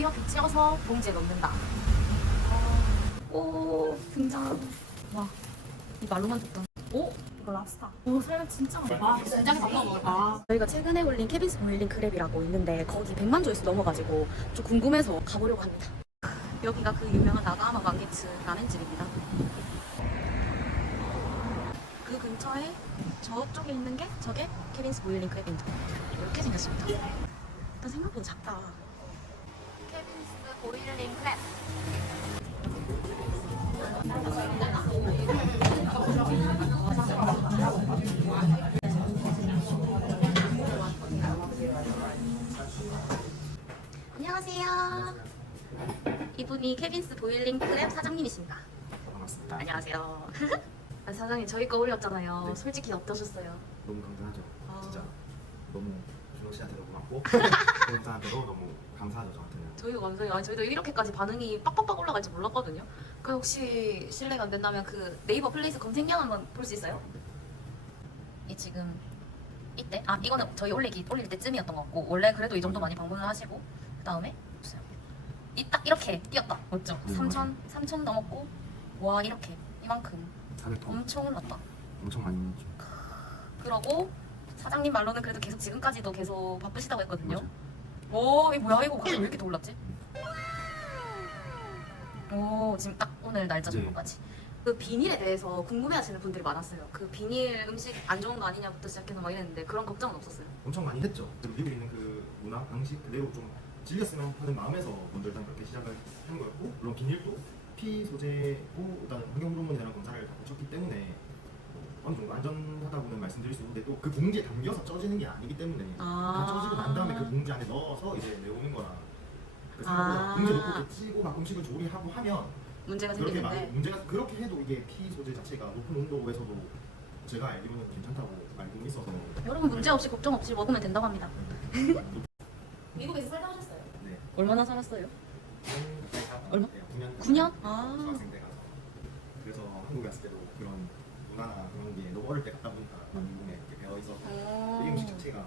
이렇게 찧어서 봉지에 넣는다. 오 등장. 와, 이 말로만 듣던. 오, 이거 랍스타. 오, 살면 진짜 많아. 와, 밥 먹어. 아. 저희가 최근에 올린 케빈스 보일링 크랩이라고 있는데 거기 100만 조회수 넘어가지고 좀 궁금해서 가보려고 합니다. 여기가 그 유명한 나가마 만게츠 라멘집입니다. 그 근처에 저쪽에 있는 게 저게 케빈스 보일링 크랩입니다. 이렇게 생겼습니다. 일단 생각보다 작다. 안녕하세요. 이분이 케빈스 보일링 크랩 사장님이십니다. 반갑습니다. 안녕하세요. 아, 사장님 저희 거 올렸잖아요. 네. 솔직히 어떠셨어요? 너무 감사하죠. 아. 진짜 너무 준호 씨한테도 고맙고 배우자한테도 너무 감사하죠 저한테는. 저희도 감사해요. 아니, 저희도 이렇게까지 반응이 빡빡빡 올라갈 줄 몰랐거든요. 그 혹시 실례가 안 된다면 그 네이버 플레이스 검색량 한번 볼 수 있어요? 이 지금 이때 아 이거는 저희 올리기 올릴 때쯤이었던 것 같고 원래 그래도 이 정도 많이 방문을 하시고 그 다음에 보세요. 이딱 이렇게 뛰었다 맞죠? 네, 3천 3천 넘었고 와 이렇게 이만큼 400통 엄청 올랐다. 엄청 많이 좀 그러고 사장님 말로는 그래도 계속 지금까지도 계속 바쁘시다고 했거든요. 맞아요. 오, 이 뭐야 이거 가격 왜 이렇게 더 올랐지? 오, 지금 딱 오늘 날짜 네. 정도까지. 그 비닐에 대해서 궁금해하시는 분들이 많았어요. 그 비닐 음식 안 좋은 거 아니냐부터 시작해서 막 이랬는데 그런 걱정은 없었어요. 엄청 많이 했죠. 그리고 미국에 있는 그 문화 방식 그대로 좀 질렸으면 하는 마음에서 먼저 일단 그렇게 시작을 한 거였고 물론 비닐도 피 소재고 일단 환경부문에 대한 검사를 다 거쳤기 때문에 어느 정도 안전하다고는 말씀드릴 수 있는데 또 그 봉지에 담겨서 ጨ지는 게 아니기 때문에 다 쪄지고 난 다음에 그 봉지 안에 넣어서 이제 내오는 거라 그래서 아. 봉지 넣고 이렇게 찌고 가끔씩은 조리하고 하면 문제가 그렇게 많이 생기는데 문제가 그렇게 해도 이게 피 소재 자체가 높은 온도에서도 제가 알기로는 괜찮다고 알고 있어서 여러분 문제 없이 걱정 없이 먹으면 된다고 합니다. 미국에서 살다 오셨어요? 네. 얼마나 살았어요? 얼마? 9년 9년? 아, 중학생 때 가서 그래서 한국에 왔을 때도 그런 문화나 그런 게 너무 어릴 때 갔다 보니까 미국에 이렇게 배어 있어서 이 음식 자체가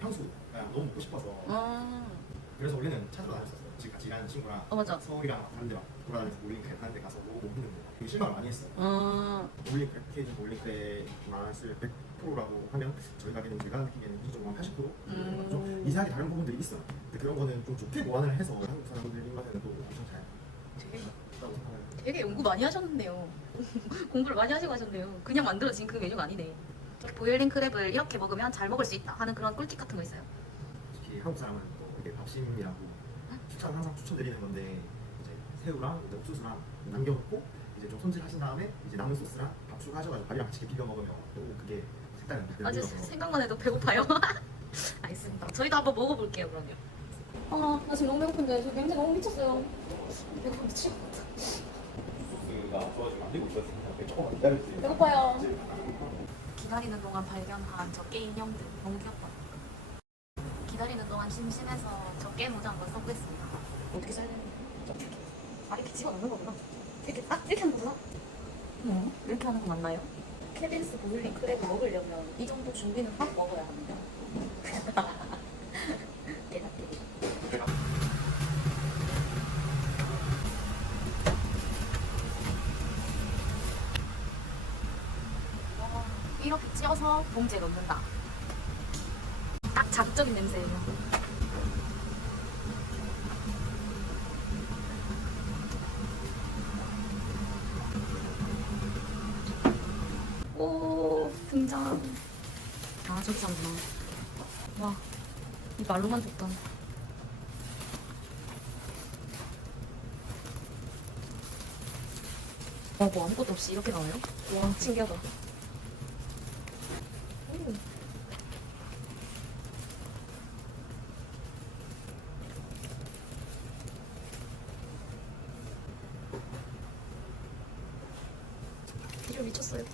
향수 그냥 너무 먹고 싶어서 아, 그래서 원래는 찾으러 다녔었어요. 지금 같이 일하는 친구랑 어, 맞아. 서울이랑 다른 데막 돌아다니면서 볼링크랩 하는 데 가서 먹고 했는데 되게 실망을 많이 했어요. 아, 볼링크랩 패키지 볼링크랩 맛을 100%라고 하면 저희 가게는 제가 느끼기에는 한 80%? 음. 좀 이상하게 다른 부분들이 있어요. 근데 그런 거는 좀 좋게 보완을 해서 한국 사람들 입맛에는 또 엄청 잘 되게 해요. 되게 연구 많이 하셨는데요. 공부를 많이 하시고 하셨네요. 그냥 만들어진 그 메뉴가 아니네. 보일링 크랩을 이렇게 먹으면 잘 먹을 수 있다 하는 그런 꿀팁 같은 거 있어요. 특히 한국 사람은 또 이게 밥심이라고 추천 항상 추천드리는 건데 이제 새우랑 이제 옥수수랑 남겨놓고 이제 좀 손질하신 다음에 이제 남은 소스랑 밥 추가하셔가지고 밥이랑 같이 비벼 먹으면 또 그게 색다른 아주 생각만 해도 배고파요. 알겠습니다. 저희도 한번 먹어볼게요 그럼요. 아, 나 지금 너무 배고픈데 저 냄새 너무 미쳤어요. 배고파 미치겠다. 배고파요. 기다리는 동안 발견한 적게 인형들 너무 귀엽다. 기다리는 동안 심심해서 적게 모자 한번 써보겠습니다. 어떻게 써야 되는? 아 이렇게 집어넣는 거구나. 이렇게 딱 이렇게 하는 거구나. 네, 이렇게 하는 거 맞나요? 케빈스 보일링 크랩을 먹으려면 이 정도 준비는 하고 먹어야 합니다. 대답해. 어, 이렇게 찧어서 봉지에 넣는다. 딱 자극적인 냄새예요. 오 등장. 아 저기 않구나. 와, 이 말로만 듣던. 와, 뭐 아무것도 없이 이렇게 나와요? 와, 신기하다. 오. 비주얼 미쳤어요.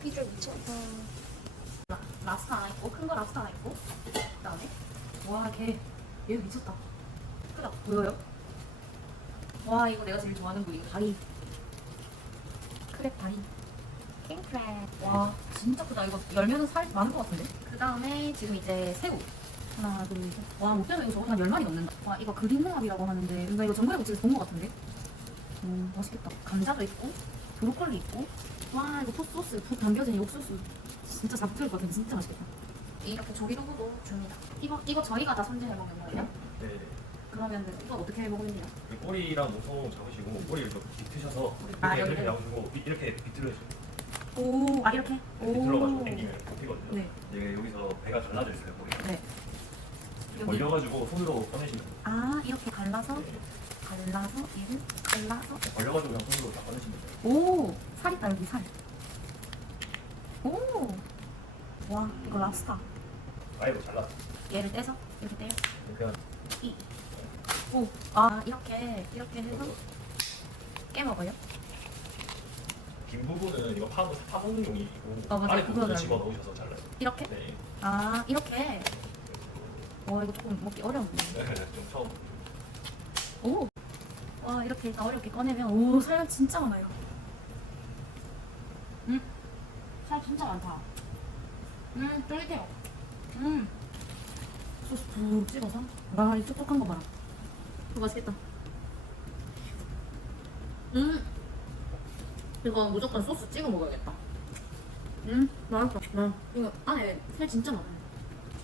와, 비주얼 미쳤다. 라, 랍스터 하나 있고, 큰거 랍스터 하나 있고, 그 다음에, 와, 걔, 얘 미쳤다. 크다. 보여요? 와, 이거 내가 제일 좋아하는 부위, 다리. 크랩 다리. 킹크랩. 와, 진짜 크다. 이거 열면은 살 많은 것 같은데? 그 다음에 지금 이제 새우. 하나, 둘, 셋. 와, 못 빼면 이거 저거 한 10마리 넘는다. 와, 이거 그린홍합이라고 하는데, 나 이거 전국에 고집에서 본것 같은데? 음, 맛있겠다. 감자도 있고, 브로콜리 있고, 와, 이거 풋소스, 푹 담겨진 이 옥수수. 진짜 잡힐 것 같은데, 진짜 맛있겠다. 이렇게 조리도구도 줍니다. 이거, 이거 저희가 다 선정해 먹는 거예요? 네. 그러면 이거 어떻게 먹으면 돼요? 그 꼬리랑 몸통 잡으시고 꼬리를 좀 비트셔서 아, 이렇게 여기를? 이렇게 비- 이렇게 비트를 오, 아, 이렇게? 비틀어가지고 당기면 비트거든요. 네. 이게 여기서 배가 갈라져 있어요. 꼬리가. 네. 여기. 벌려가지고 손으로 꺼내시면 돼요. 아, 이렇게 갈라서, 네. 갈라서, 얘를 갈라서. 벌려가지고 그냥 손으로 다 꺼내시면 돼요. 오, 살 있다, 여기 살. 오, 와, 이거 랍스타. 아이고 잘라. 얘를 떼서, 이렇게 떼요. 그냥 오, 아, 이렇게, 이렇게 해서 깨 먹어요? 긴 부분은 이거 파 파 먹는 용이고 어, 맞아. 아래 부분은 그거는 집어 넣으셔서 잘라요. 이렇게? 네. 아, 이렇게. 어, 이거 조금 먹기 어려운데. 좀 처음. 오, 와, 이렇게 다 어렵게 꺼내면, 오, 살 진짜 많아요. 음, 살 진짜 많다. 음, 쫄깃해요. 음, 소스 푹 찍어서. 와, 이 촉촉한 거 봐라. 이거 맛있겠다. 음, 이거 무조건 소스 찍어 먹어야겠다. 음, 맛있다. 나 이거 안에 살 진짜 많아요.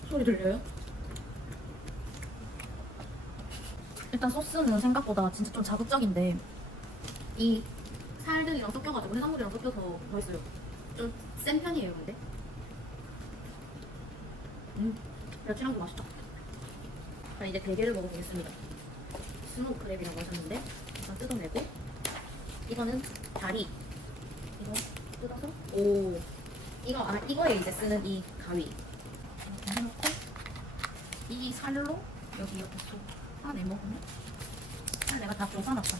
소리 들려요? 일단 소스는 생각보다 진짜 좀 자극적인데 이 살들이랑 섞여가지고 해산물이랑 섞여서 맛있어요. 좀 센 편이에요, 근데. 음, 야채랑도 맛있다. 자, 이제 대게를 먹어보겠습니다. 스모크 크랩이라고 하셨는데 일단 뜯어내고 이거는 다리 이거 뜯어서 오 이거 아 이거에 이제 쓰는 이 가위 이렇게 해놓고 이 살로 여기 이렇게 쏙 안에 먹으면 살 내가 다 조사놨다.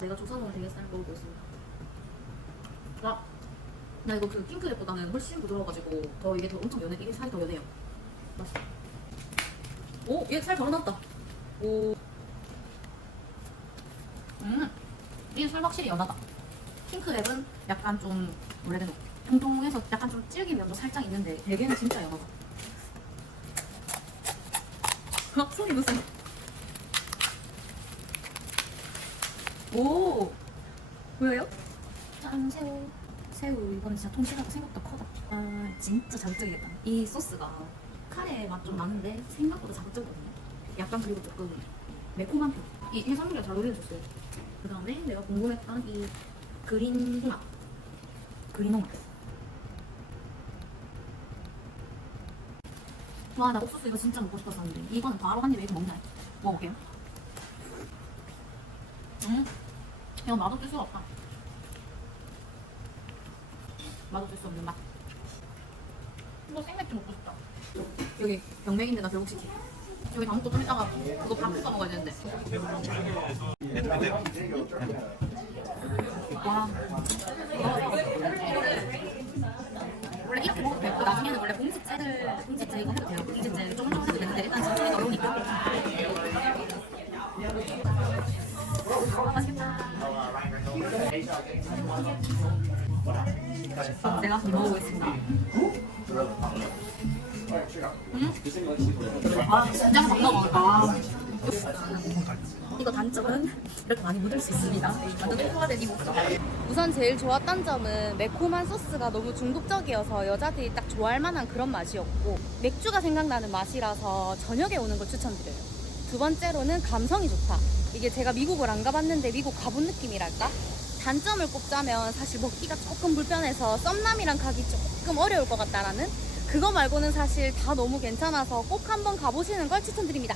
내가 조사놓은 대게살 먹고 있습니다. 와, 나 이거 그 킹크랩보다는 훨씬 부드러워가지고 더 이게 더 엄청 연해 이게 살이 더 연해요. 맛있어 오, 얘 살덜 났다. 오. 음, 이게 살 확실히 연하다. 킹크랩은 약간 좀 되나 통통해서 약간 좀 질긴 면도 살짝 있는데 대게는 진짜 연하다. 아, 소리 무슨 오. 왜요? 짠 새우 새우 이거는 진짜 통실하고 생각보다 커다. 아 진짜 자극적이겠다. 이 소스가 카레 맛 좀 나는데 생각보다 자극적이거든요. 약간 그리고 조금 매콤한 편이 해산물이랑 잘 어울려줬어요. 그 다음에 내가 궁금했던 이 그린 홍합. 그린 홍합. 와 나 옥수수 이거 진짜 먹고 싶었었는데. 이거는 바로 한 입에 먹나요? 먹어볼게요. 음 이거 맛없을 수가 없다. 맛없을 수 없는 맛. 이거 생맥주 먹고 싶다. 여기 병맥인데 나 배고프지 여기 다 먹고 좀 이따가 그거 밥 볶아 먹어야 되는데. 와. 원래 이렇게 먹어도 되고 나중에는 원래 봉지째를 봉지째 이거 해도 돼요. 봉지 아 진짜 맛나 먹었다 이거 단점은 이렇게 많이 묻을 수 있습니다 완전 소화된 이 모습 우선 제일 좋았던 점은 매콤한 소스가 너무 중독적이어서 여자들이 딱 좋아할 만한 그런 맛이었고 맥주가 생각나는 맛이라서 저녁에 오는 거 추천드려요. 두 번째로는 감성이 좋다. 이게 제가 미국을 안 가봤는데 미국 가본 느낌이랄까? 단점을 꼽자면 사실 먹기가 조금 불편해서 썸남이랑 가기 조금 어려울 것 같다라는 그거 말고는 사실 다 너무 괜찮아서 꼭 한번 가보시는 걸 추천드립니다.